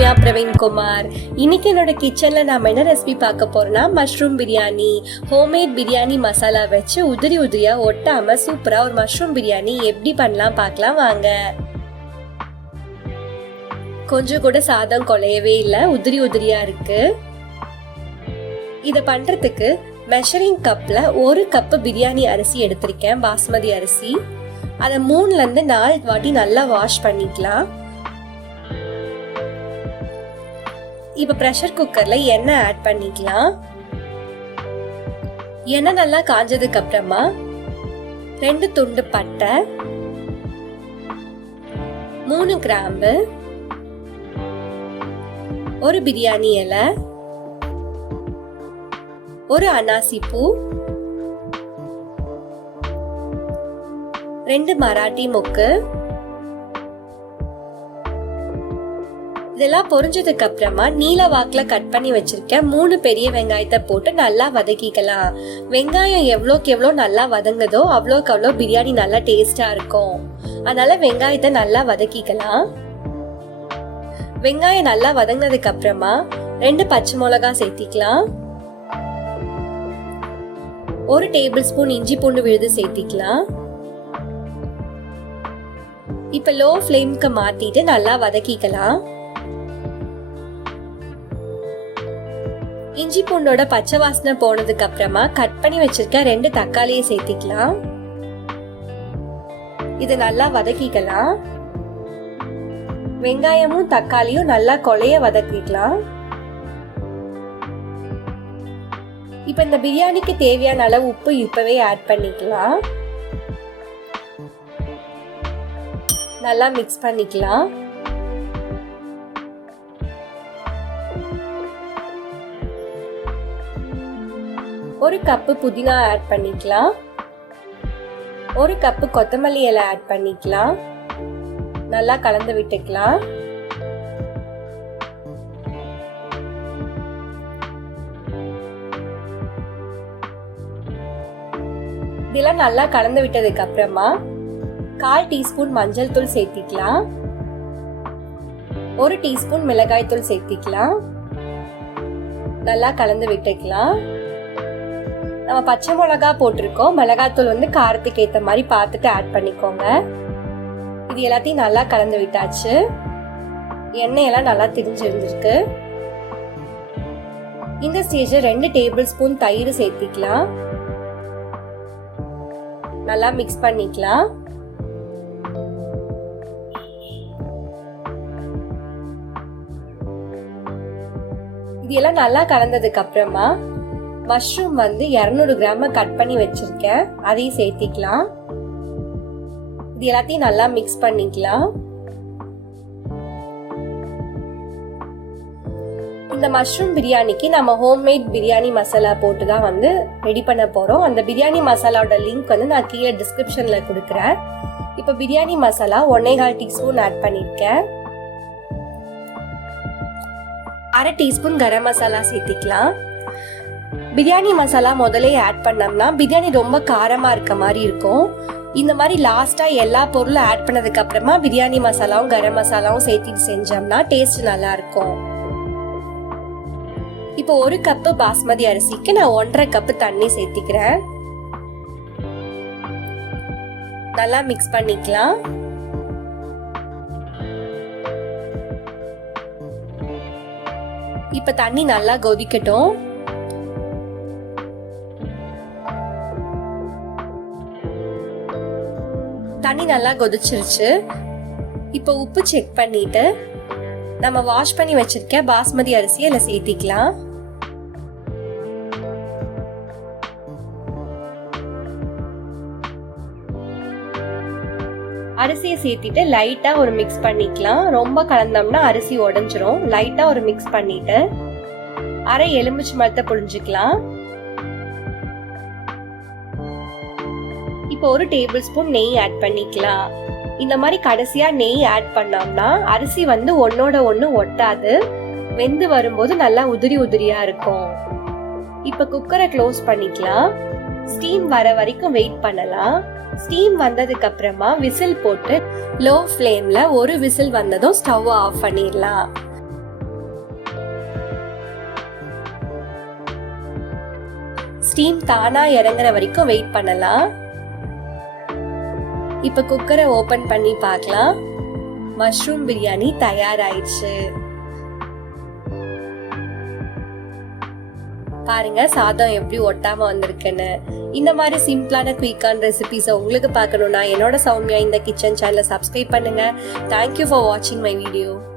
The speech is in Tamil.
சௌமியா பிரவீன்குமார். இன்னைக்கு என்னோட கிச்சன்ல நாம என்ன ரெசிபி பார்க்க போறோம்னா மஷ்ரூம் பிரியாணி. ஹோம்மேட் பிரியாணி மசாலா வச்சு உதிரி உதிரியா ஒட்டாம சூப்பரா ஒரு மஷ்ரூம் பிரியாணி எப்படி பண்ணலாம் பார்க்கலாம் வாங்க. கொஞ்சம் கூட சாதம் குலையவே இல்லை, உதிரி உதிரியா இருக்கு. இத பண்றதுக்கு மெஷரிங் கப்ல 1 கப் பிரியாணி அரிசி எடுத்திருக்கேன், பாஸ்மதி அரிசி. அதை 3ல இருந்து 4 வாட்டி நல்லா வாஷ் பண்ணிக்கலாம். இப்ப பிரஷர் குக்கர்ல எண்ணெய் ஆட் பண்ணிக்கலாம். எண்ணெய் நல்லா காஞ்சதுக்கு அப்புறமா 2 துண்டு பட்டை, 3 கிராம்பு, 1 பிரியாணி இலை, 1 அனாசி பூ, 2 மராட்டி மொக்கு. இதெல்லாம் பொரிஞ்சதுக்கு அப்புறமா நீல வாக்குல கட் பண்ணி வச்சிருக்கேன் 3 பெரிய வெங்காயத்தை போட்டு நல்லா வதக்கிக்கலாம். வெங்காயம் எவ்வளோக்கு எவ்வளோ நல்லா வதங்குதோ அவ்வளோக்கு அவ்வளோ பிரியாணி நல்லா டேஸ்டா இருக்கும். அதனால வெங்காயத்தை நல்லா வதக்கிக்கலாம். வெங்காயம் நல்லா வதங்கினதுக்கு அப்புறமா 2 பச்சை மிளகாய் சேர்த்திக்கலாம். 1 டேபிள் ஸ்பூன் இஞ்சி பூண்டு விழுது சேர்த்திக்கலாம். இப்ப லோ ஃப்ளேம்க்கு மாத்திட்டு நல்லா வதக்கிக்கலாம். இஞ்சி பூண்டோட பச்சை வாசனை போனதுக்கு அப்புறமா கட் பண்ணி வச்சிருக்க 2 தக்காளியை சேர்த்திக்கலாம். இது நல்லா வதக்கிக்கலாம். வெங்காயமும் தக்காளியும் நல்லா கொலைய வதக்கிக்கலாம். இப்ப இந்த பிரியாணிக்கு தேவையான அளவு உப்பு இப்பவே ஆட் பண்ணிக்கலாம். நல்லா மிக்ஸ் பண்ணிக்கலாம். ஒரு கப்பு புதினா ஆட் பண்ணிக்கலாம். 1 கப்பு கொத்தமல்லி இலை ஆட் பண்ணிக்கலாம். நல்லா கலந்து விட்டுக்கலாம். இதெல்லாம் நல்லா கலந்து விட்டதுக்கு அப்புறமா 1/4 டீஸ்பூன் மஞ்சள் தூள் சேர்த்திக்கலாம். 1 டீஸ்பூன் மிளகாய் தூள் சேர்த்திக்கலாம். நல்லா கலந்து விட்டுக்கலாம். நம்ம பச்சை மிளகா போட்டிருக்கோம், மிளகாத்தூள் காரத்துக்கு ஏற்ற மாதிரி பார்த்துட்டு ஆட் பண்ணிக்கோங்க. இது எல்லாத்தையும் நல்லா கலந்து விட்டாச்சு. எண்ணெயெல்லாம் நல்லா திரிஞ்சிருந்திருக்கு. இந்த ஸ்டேஜ்ல 2 டேபிள் ஸ்பூன் தயிர் சேர்த்திக்கலாம். நல்லா மிக்ஸ் பண்ணிக்கலாம். இதெல்லாம் நல்லா கலந்ததுக்கு அப்புறமா மஷ்ரூம் 200 கிராம் கட் பண்ணி வச்சிருக்கேன், அதையும் சேர்த்திக்கலாம். இது எல்லாத்தையும் நல்லா மிக்ஸ் பண்ணிக்கலாம். இந்த மஷ்ரூம் பிரியாணிக்கு நம்ம ஹோம்மேட் பிரியாணி மசாலா போட்டு தான் ரெடி பண்ண போறோம். அந்த பிரியாணி மசாலாவோட லிங்க் நான் கீழே டிஸ்கிரிப்ஷன்ல கொடுக்குறேன். இப்ப பிரியாணி மசாலா 1/4 டீஸ்பூன் ஆட் பண்ணிருக்கேன். 1/2 டீஸ்பூன் கரம் மசாலா சேர்த்திக்கலாம். பிரியாணி மசாலா முதலே ஆட் பண்ணோம்னா பிரியாணி ரொம்ப காரமா இருக்க மாதிரி இருக்கும். இந்த மாதிரி லாஸ்டா எல்லா பொருளும் ஆட் பண்ணதுக்கு அப்புறமா பிரியாணி மசாலாவும் கரம் மசாலாவும் சேர்த்து செஞ்சோம்னா டேஸ்ட் நல்லா இருக்கும். இப்போ 1 கப் பாஸ்மதி அரிசிக்கு நான் 1.5 கப் தண்ணி சேர்த்திக்கிறேன். நல்லா மிக்ஸ் பண்ணிக்கலாம். இப்ப தண்ணி நல்லா கொதிக்கட்டும். தண்ணி நல்லா கொதிச்சிருச்சு. இப்போ உப்பு செக் பண்ணிட்டு நம்ம வாஷ் பண்ணி வச்சிருக்க பாஸ்மதி அரிசியை இதுல சேர்த்திக்கலாம். அரிசியை சேர்த்திட்டு லைட்டா ஒரு மிக்ஸ் பண்ணிக்கலாம். ரொம்ப கலந்தோம்னா அரிசி உடைஞ்சிரும். லைட்டா ஒரு மிக்ஸ் பண்ணிட்டு 1/2 எலுமிச்சை பழத்தை புழிஞ்சுக்கலாம். இப்போ 1 டேபிள் ஸ்பூன் நெய் ஆட் பண்ணிக்கலாம். இந்த மாதிரி கடைசியா நெய் ஆட் பண்ணோம்னா அரிசி ஒன்னோட ஒண்ணு ஒட்டாது. வெந்து வரும்போது நல்லா உதிரி உதிரியா இருக்கும். இப்ப குக்கரை க்ளோஸ் பண்ணிக்கலாம். ஸ்டீம் வர வரைக்கும் வெயிட் பண்ணலாம். ஸ்டீம் வந்ததுக்கு அப்புறமா விசில் போட்டு லோ ஃப்ளேம்ல ஒரு விசில் வந்ததும் ஸ்டவ் ஆஃப் பண்ணிடலாம். ஸ்டீம் தானா இறங்குற வரைக்கும் வெயிட் பண்ணலாம். இப்ப குக்கரை ஓபன் பண்ணி பார்க்கலாம். மஷ்ரூம் பிரியாணி தயாராயிடுச்சு. பாருங்க சாதம் எப்படி ஒட்டாம வந்திருக்குன்னு. இந்த மாதிரி சிம்பிளான குயிக்கான ரெசிபிஸை உங்களுக்கு பார்க்கணும்னா என்னோட சௌமியா இந்த கிச்சன் சேனலை சப்ஸ்கிரைப் பண்ணுங்க. தேங்க்யூ ஃபார் வாட்சிங் மை வீடியோ.